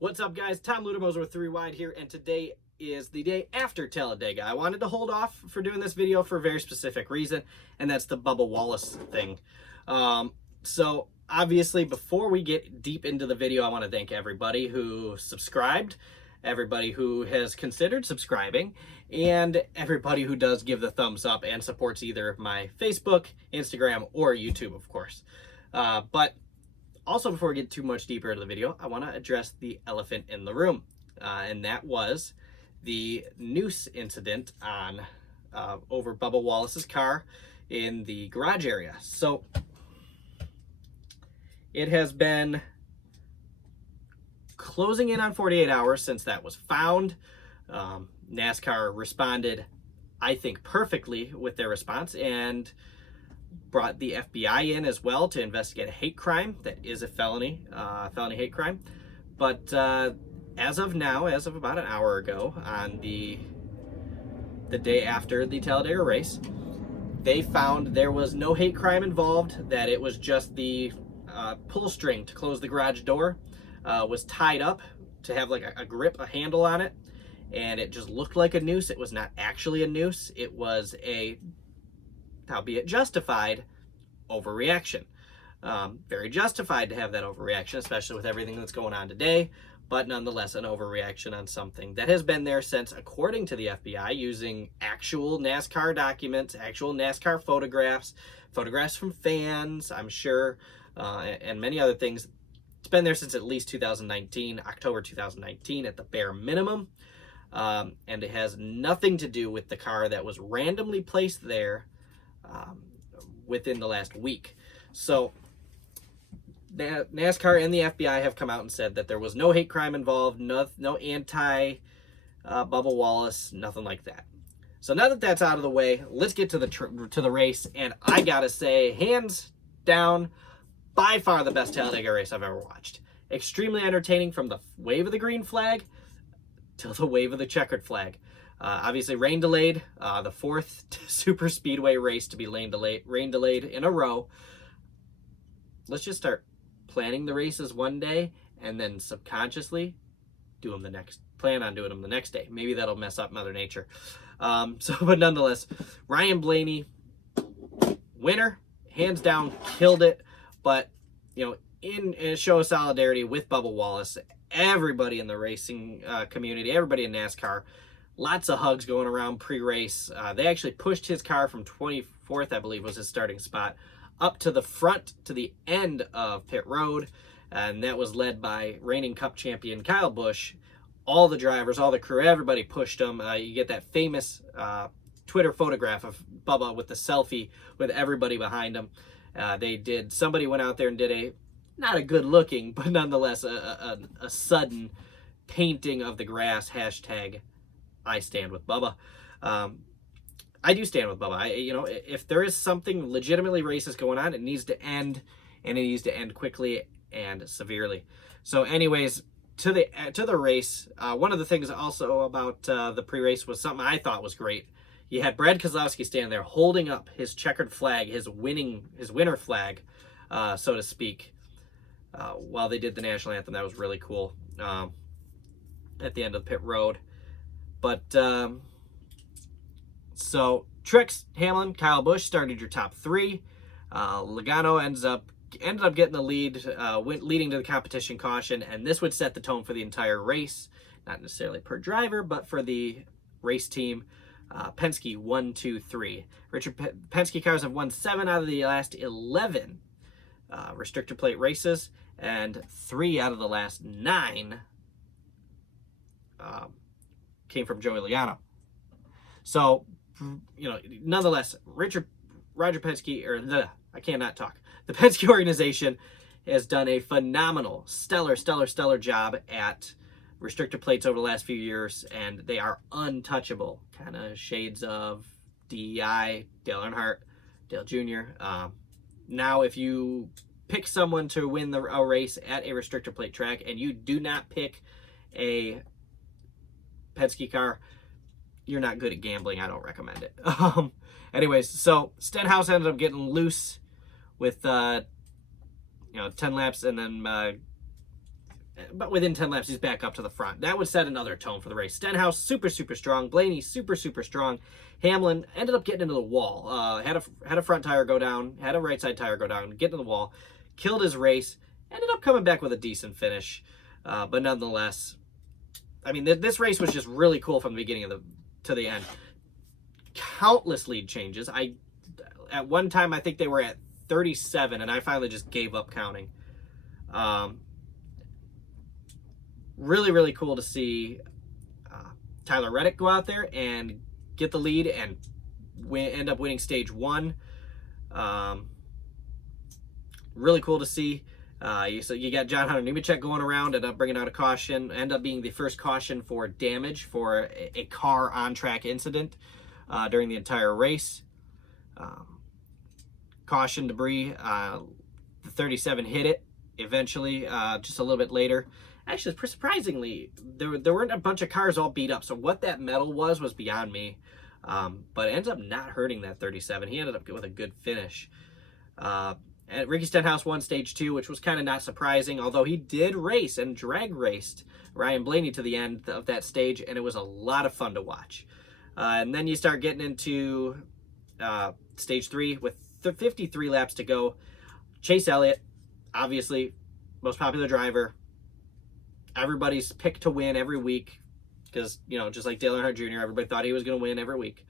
What's up, guys? Tom Ludemoser with 3 Wide here, and today is the day after Talladega. I wanted to hold off for doing this video for a very specific reason, and that's the Bubba Wallace thing. So obviously, before we get deep into the video, I want to thank everybody who subscribed, everybody who has considered subscribing, and everybody who does give the thumbs up and supports either my Facebook, Instagram, or YouTube, of course. But also, before we get too much deeper into the video, I want to address the elephant in the room, and that was the noose incident on over Bubba Wallace's car in the garage area. So it has been closing in on 48 hours since that was found. NASCAR responded, I think, perfectly with their response, and brought the FBI in as well to investigate a hate crime that is a felony hate crime. But as of now, as of about an hour ago, on the day after the Talladega race, they found there was no hate crime involved, that it was just the pull string to close the garage door was tied up to have like a grip, a handle on it, and it just looked like a noose. It was not actually a noose. It was a, albeit justified, overreaction. Very justified to have that overreaction, especially with everything that's going on today, but nonetheless an overreaction on something that has been there since, according to the FBI, using actual NASCAR documents, actual NASCAR photographs from fans, I'm sure, and many other things. It's been there since at least 2019, October 2019 at the bare minimum, and it has nothing to do with the car that was randomly placed there within the last week. So NASCAR and the FBI have come out and said that there was no hate crime involved, no anti Bubba Wallace, nothing like that. So now that that's out of the way, let's get to the race. And I gotta say, hands down, by far the best Talladega race I've ever watched. Extremely entertaining, from the wave of the green flag till the wave of the checkered flag. Obviously, rain delayed, the fourth super speedway race to be rain delayed in a row. Let's just start planning the races one day and then subconsciously plan on doing them the next day. Maybe that'll mess up Mother Nature. But nonetheless, Ryan Blaney, winner, hands down, killed it. But, you know, in a show of solidarity with Bubba Wallace, everybody in the racing community, everybody in NASCAR, lots of hugs going around pre-race. They actually pushed his car from 24th, I believe was his starting spot, up to the front, to the end of pit road. And that was led by reigning Cup champion Kyle Busch. All the drivers, all the crew, everybody pushed him. You get that famous Twitter photograph of Bubba with the selfie with everybody behind him. Somebody went out there and did not a good looking, but nonetheless a sudden painting of the grass, hashtag I stand with Bubba. I do stand with Bubba. If there is something legitimately racist going on, it needs to end, and it needs to end quickly and severely. So anyways, to the race, one of the things also about the pre-race was something I thought was great. You had Brad Keselowski standing there holding up his checkered flag, his winner flag, so to speak, while they did the national anthem. That was really cool at the end of the pit road. But so Truex, Hamlin, Kyle Busch started your top three. Logano ended up getting the lead, leading to the competition caution, and this would set the tone for the entire race, not necessarily per driver, but for the race team. Penske 1, 2, 3. Penske cars have won 7 out of the last 11 restrictor plate races, and 3 out of the last 9 came from Joey Logano. So, nonetheless, Roger Penske, I cannot talk. The Penske organization has done a phenomenal, stellar job at restrictor plates over the last few years, and they are untouchable. Kind of shades of DEI, Dale Earnhardt, Dale Jr. Now, if you pick someone to win a race at a restrictor plate track and you do not pick a Penske car, you're not good at gambling. I don't recommend it. Anyways, so Stenhouse ended up getting loose with 10 laps, and then but within 10 laps, he's back up to the front. That would set another tone for the race. Stenhouse, super, super strong. Blaney, super, super strong. Hamlin ended up getting into the wall. Had a front tire go down, had a right side tire go down, get into the wall, killed his race, ended up coming back with a decent finish. But nonetheless, I mean, this race was just really cool from the beginning to the end. Countless lead changes. At one time, I think they were at 37, and I finally just gave up counting. Really, really cool to see Tyler Reddick go out there and get the lead and end up winning stage 1. Really cool to see. So you got John Hunter Nemechek going around, end up bringing out a caution, end up being the first caution for damage for a car on-track incident during the entire race. Caution debris, the 37 hit it eventually, just a little bit later. Actually, surprisingly, there weren't a bunch of cars all beat up, so what that metal was beyond me. But it ends up not hurting that 37. He ended up with a good finish. And Ricky Stenhouse won stage 2, which was kind of not surprising, although he did race and drag raced Ryan Blaney to the end of that stage, and it was a lot of fun to watch. And then you start getting into stage 3 with 53 laps to go. Chase Elliott, obviously, most popular driver. Everybody's picked to win every week because, you know, just like Dale Earnhardt Jr., everybody thought he was going to win every week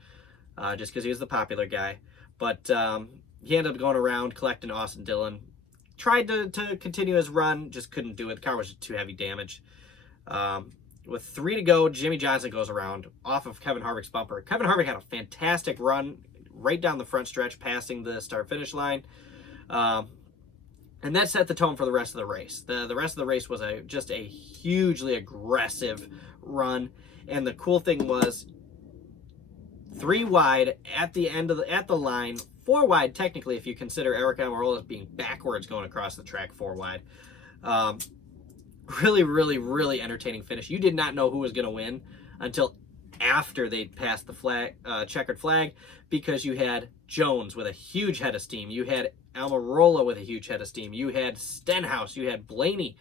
just because he was the popular guy. But he ended up going around collecting Austin Dillon. Tried to continue his run, just couldn't do it. The car was just too heavy damage. With 3 to go, Jimmy Johnson goes around off of Kevin Harvick's bumper. Kevin Harvick had a fantastic run right down the front stretch, passing the start-finish line. And that set the tone for the rest of the race. The rest of the race was just a hugely aggressive run. And the cool thing was 3 wide at the end at the line, 4 wide technically if you consider Eric Almirola being backwards going across the track 4 wide. Really, really, really entertaining finish. You did not know who was going to win until after they passed the checkered flag, because you had Jones with a huge head of steam. You had Almirola with a huge head of steam. You had Stenhouse. You had Blaney.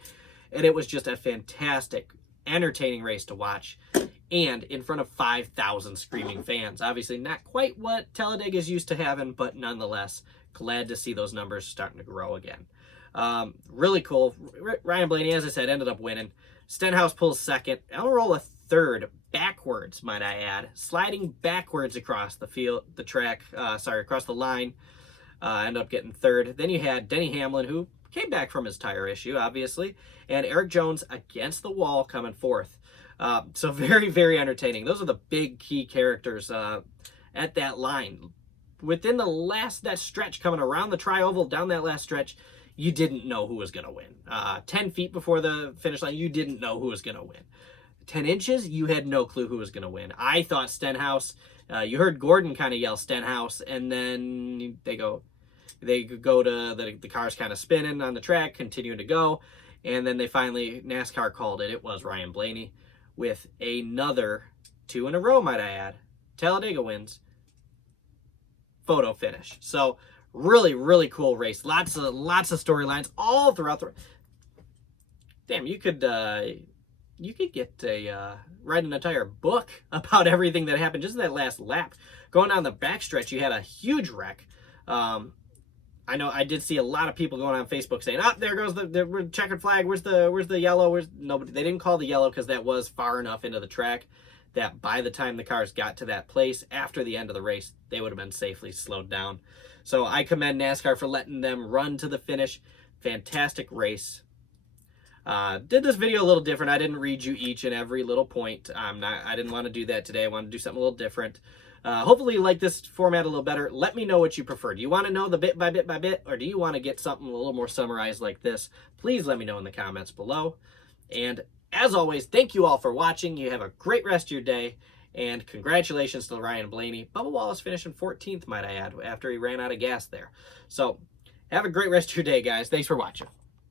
And it was just a fantastic, entertaining race to watch. And in front of 5,000 screaming fans. Obviously not quite what Talladega is used to having, but nonetheless, glad to see those numbers starting to grow again. Really cool. Ryan Blaney, as I said, ended up winning. Stenhouse pulls second. Almirola third, backwards, might I add. Sliding backwards across the track, across the line. Ended up getting third. Then you had Denny Hamlin, who came back from his tire issue, obviously. And Eric Jones against the wall coming fourth. So very, very entertaining. Those are the big key characters at that line. Within that stretch coming around the tri-oval, down that last stretch, you didn't know who was going to win. 10 feet before the finish line, you didn't know who was going to win. 10 inches, you had no clue who was going to win. I thought Stenhouse. You heard Gordon kind of yell Stenhouse, and then they go to the cars kind of spinning on the track, continuing to go, and then they finally, NASCAR called it. It was Ryan Blaney with another 2 in a row, might I add. Talladega wins. Photo finish. So really, really cool race. Lots of storylines all throughout the. Damn, you could get write an entire book about everything that happened just in that last lap. Going down the backstretch, you had a huge wreck. I know I did see a lot of people going on Facebook saying, there goes the checkered flag. Where's the yellow? Nobody. They didn't call the yellow because that was far enough into the track that by the time the cars got to that place after the end of the race, they would have been safely slowed down. So I commend NASCAR for letting them run to the finish. Fantastic race. Did this video a little different. I didn't read you each and every little point. I didn't want to do that today. I wanted to do something a little different. Hopefully you like this format a little better. Let me know what you prefer. Do you want to know the bit by bit by bit, or do you want to get something a little more summarized like this? Please let me know in the comments below. And as always, thank you all for watching. You have a great rest of your day, and congratulations to Ryan Blaney. Bubba Wallace finishing 14th, might I add, after he ran out of gas there. So have a great rest of your day, guys. Thanks for watching.